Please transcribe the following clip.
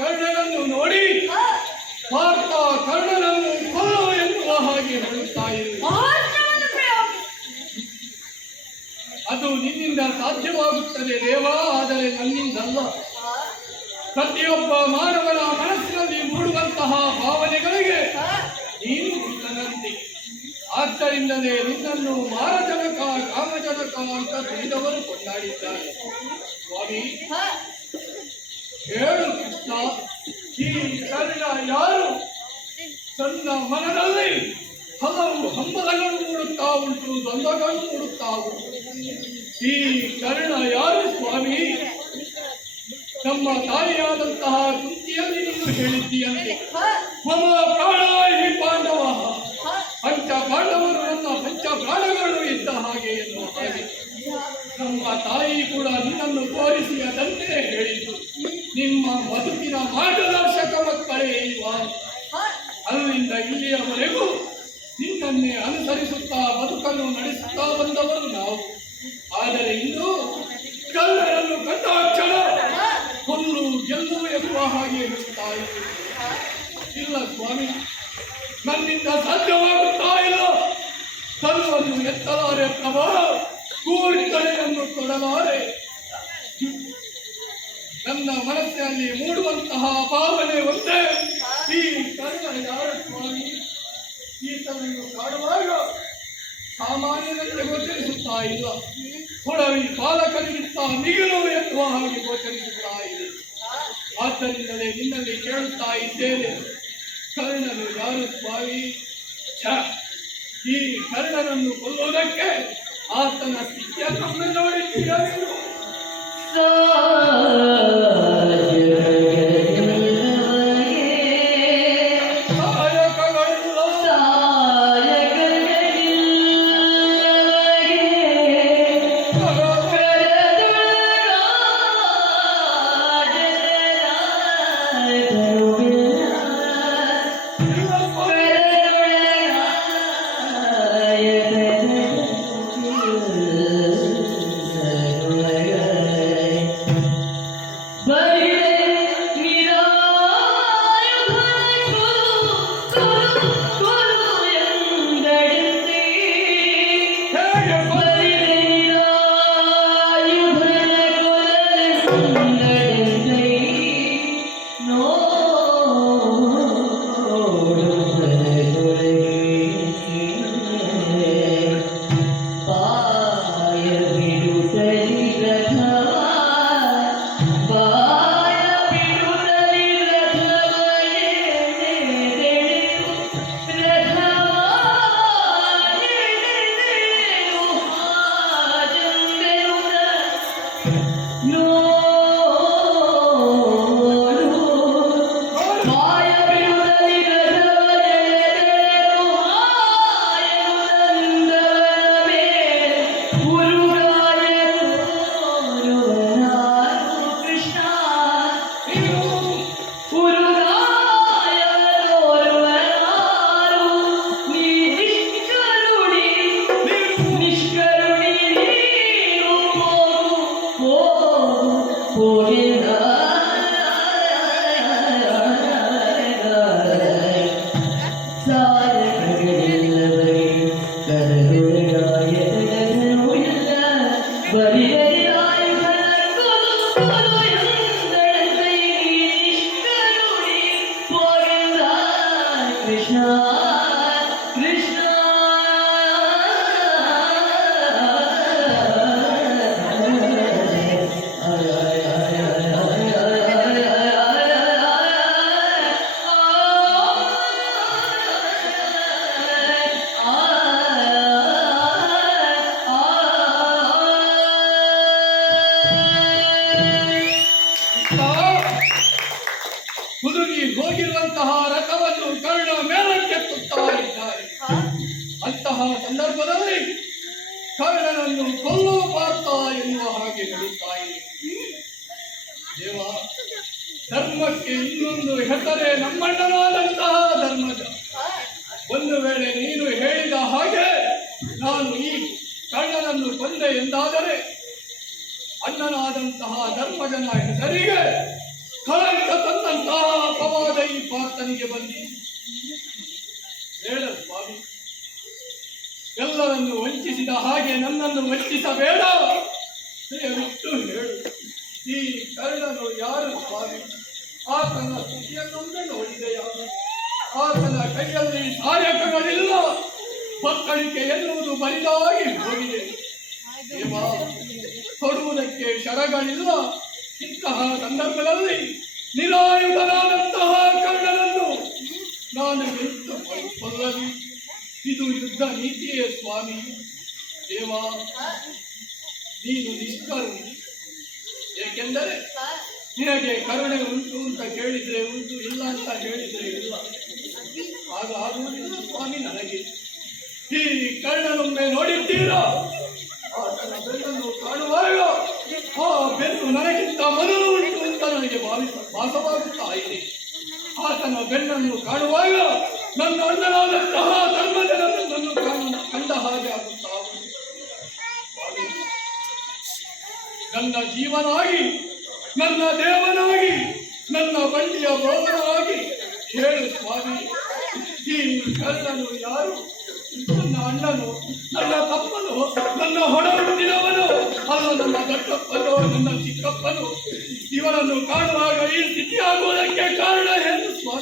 ಕರ್ಣನನ್ನು ನೋಡಿ ಪಾರ್ಥ ಕರ್ಣನನ್ನು ಕೊಲ್ಲು ಎನ್ನುವ ಹಾಗೆ ಹೇಳುತ್ತಾ ಇದೆ. ಅದು ನಿನ್ನಿಂದ ಸಾಧ್ಯವಾಗುತ್ತದೆ ದೇವ, ಆದರೆ ನನ್ನಿಂದಲ್ಲ. ಪ್ರತಿಯೊಬ್ಬ ಮಾನವನ ಮನಸ್ಸಿನಲ್ಲಿ ಮೂಡುವಂತಹ ಭಾವನೆಗಳಿಗೆ ನೀನು ಇಲ್ಲನಂತೆ. ಆದ್ದರಿಂದಲೇ ನಿನ್ನನ್ನು ಮಾರಜನಕ ಕಾಮಜನಕ ಅಂತ ತಿಳಿದವರು ಕೊಂಡಾಡಿದ್ದಾರೆ. ಸ್ವಾಮಿ ಹೇಳು ಕೃಷ್ಣ, ಈ ಕರ್ಣ ಯಾರು? ತನ್ನ ಮನದಲ್ಲಿ ಹಲವು ಹಂಬಲಗಳು ಮೂಡುತ್ತಾ ಉಂಟು, ದ್ವಂದ್ವಗಳು ಮೂಡುತ್ತಾ ಉಂಟು. ಈ ಕರ್ಣ ಯಾರು ಸ್ವಾಮಿ? ನಮ್ಮ ತಾಯಿಯಾದಂತಹ ಕುಂತಿಯಲ್ಲಿ ನೀನು ಹೇಳಿದ್ದೀಯಂತೆ, ಮಮ ಪ್ರಾಣ ಹಿ ಪಾಂಡವ, ಪಂಚ ಪಾಂಡವರು ನನ್ನ ಪಂಚ ಪ್ರಾಣಗಳು ಇದ್ದ ಹಾಗೆ ಎನ್ನುವ ಹಾಗೆ ನಮ್ಮ ತಾಯಿ ಕೂಡ ನಿನ್ನನ್ನು ತೋರಿಸಿ ಅದಂತೆ ಹೇಳಿದ್ದು. ನಿಮ್ಮ ಬದುಕಿನ ಮಾರ್ಗದರ್ಶಕ ಮಕ್ಕಳೇ ಇಲ್ವಾ? ಅಲ್ಲಿಂದ ಇಲ್ಲಿಯವರೆಗೂ ನಿನ್ನನ್ನೇ ಅನುಸರಿಸುತ್ತಾ ಬದುಕನ್ನು ನಡೆಸುತ್ತಾ ಬಂದವರು ನಾವು. ಆದರೆ ಇಂದು ಕಳ್ಳರನ್ನು ಕಂಡಾಕ್ಷಣ ಕೊಲ್ಲು ಗೆಲ್ಲು ಎನ್ನುವ ಹಾಗೆ ಹೇಳುತ್ತಾ ಇತ್ತು. ಇಲ್ಲ ಸ್ವಾಮಿ, ನನ್ನಿಂದ ಸಾಧ್ಯವಾಗುತ್ತಾ ಇಲ್ಲ. ಕಲ್ಲನ್ನು ಎತ್ತಲಾರೆ ತವ, ಕೂರ್ತಳೆಯನ್ನು ತೊಡಲಾರೆ. ನನ್ನ ಮನಸ್ಸಿನಲ್ಲಿ ಮೂಡುವಂತಹ ಭಾವನೆ ಒಂದೇ, ಈ ಕರ್ಣ ಯಾರ ಸ್ವಾಮಿ? ಈತನನ್ನು ಕಾಡುವಾಗ ಸಾಮಾನ್ಯನಂತೆ ಗೋಚರಿಸುತ್ತಾ ಇಲ್ಲ, ಕೊಡವಿ ಪಾಲಕನಿಗಿಂತ ಮಿಗಿಲು ಎನ್ನುವ ಹಾಗೆ ಗೋಚರಿಸುತ್ತಾ ಇದೆ. ಆದ್ದರಿಂದಲೇ ನಿನ್ನಲ್ಲಿ ಕೇಳುತ್ತಾ ಇದ್ದೇನೆ, ಕರ್ಣನು ಯಾರು ಸ್ವಾಮಿ? ಈ ಕರ್ಣನನ್ನು ಕೊಲ್ಲುವುದಕ್ಕೆ ಆತನ ಸ್ಥಿತಿಯನ್ನು ನೋಡಿದ್ದೀರಾ ನೀವು? ಸಂದರ್ಭದಲ್ಲಿ ಕರ್ಣನನ್ನು ಕೊಲ್ಲುವ ಪಾರ್ಥ ಎನ್ನುವ ಹಾಗೆ ಹೇಳುತ್ತಾ ಇದೆ. ದೇವ, ಧರ್ಮಕ್ಕೆ ಇನ್ನೊಂದು ಹೆಸರೇ ನಮ್ಮಣ್ಣನಾದಂತಹ ಧರ್ಮಜ. ಒಂದು ವೇಳೆ ನೀನು ಹೇಳಿದ ಹಾಗೆ ನಾನು ಈ ಕರ್ಣನನ್ನು ಕೊಂದೆ ಎಂದಾದರೆ ಅಣ್ಣನಾದಂತಹ ಧರ್ಮಜನ ಹೆಸರಿಗೆ ಕಳಂಕ ತಂದಂತಹ ಅಪವಾದ ಈ ಪಾರ್ಥನಿಗೆ ಬಂದಿ. ಬೇಡ ಸ್ವಾಮಿ, ಎಲ್ಲರನ್ನು ವಂಚಿಸಿದ ಹಾಗೆ ನನ್ನನ್ನು ವಂಚಿಸಬೇಡ. ದಯವಿಟ್ಟು ಹೇಳು, ಈ ಕರ್ಣನು ಯಾರು ಸ್ವಾಮಿ? ಆತನ ಸ್ಥಿತಿಯನ್ನೊಂದೇ ನೋಡಿದೆಯ? ಆತನ ಕೈಯಲ್ಲಿ ಸಹಾಯಕಗಳಿಲ್ಲ, ಮಕ್ಕಳಿಗೆ ಎನ್ನುವುದು ಬರಿದಾಗಿ ಹೋಗಿದೆ. ದೇವ, ಕೊಡುವುದಕ್ಕೆ ಶರಗಳಿಲ್ಲ. ಇಂತಹ ಸಂದರ್ಭದಲ್ಲಿ ನಿರಾಯುಧನಾದಂತಹ ಕರ್ಣನನ್ನು ನಾನು ಎಂದು ಕೊಲ್ಲಲಿ? ಇದು ಯುದ್ಧ ನೀತಿಯೇ ಸ್ವಾಮಿ. ದೇವ, ನೀನು ನಿಷ್ಕರು. ಏಕೆಂದರೆ ನಿನಗೆ ಕರುಣೆ ಉಂಟು ಅಂತ ಕೇಳಿದ್ರೆ ಉಂಟು, ಇಲ್ಲ ಅಂತ ಹೇಳಿದ್ರೆ ಇಲ್ಲ. ಆಗ ಆಗುವುದಿಲ್ಲ ಸ್ವಾಮಿ ನನಗೆ. ಈ ಕರ್ಣನೊಮ್ಮೆ ನೋಡಿದ್ದೀರಾ? ಆತನ ಬೆನ್ನನ್ನು ಕಾಣುವಾಗ ಆ ಬೆನ್ನು ನನಗಿಂತ ಮೊದಲು ಉಂಟು ಅಂತ ನನಗೆ ಭಾಸವಾಗುತ್ತಾ ಇದೆ. ಆತನ ಬೆನ್ನನ್ನು ಕಾಣುವಾಗ ನನ್ನ ಅಣ್ಣನಾದಂತಹ ಧರ್ಮಜನನ್ನು ಕಂಡ ಹಾಗೆ ಆಗುತ್ತಾ ಉಂಟು. ನನ್ನ ಜೀವನಾಗಿ, ನನ್ನ ದೇವನಾಗಿ, ನನ್ನ ಬಂಡಿಯ ಬೋಧನಾಗಿ ಹೇಳು ಸ್ವಾಮಿ, ಈ ಕರ್ಣನು ಯಾರು? ನನ್ನ ಅಣ್ಣನು, ನನ್ನ ತಪ್ಪನು, ನನ್ನ ಹೊಡ ಹುಟ್ಟಿದವನು, ಅಲ್ಲ ನನ್ನ ದೊಡ್ಡಪ್ಪನು, ನನ್ನ ಚಿಕ್ಕಪ್ಪನು. ಇವನನ್ನು ಕಾಣುವಾಗ ಈ ಸ್ಥಿತಿ ಆಗುವುದಕ್ಕೆ ಕಾರಣ ಏನು ಸ್ವಾಮಿ?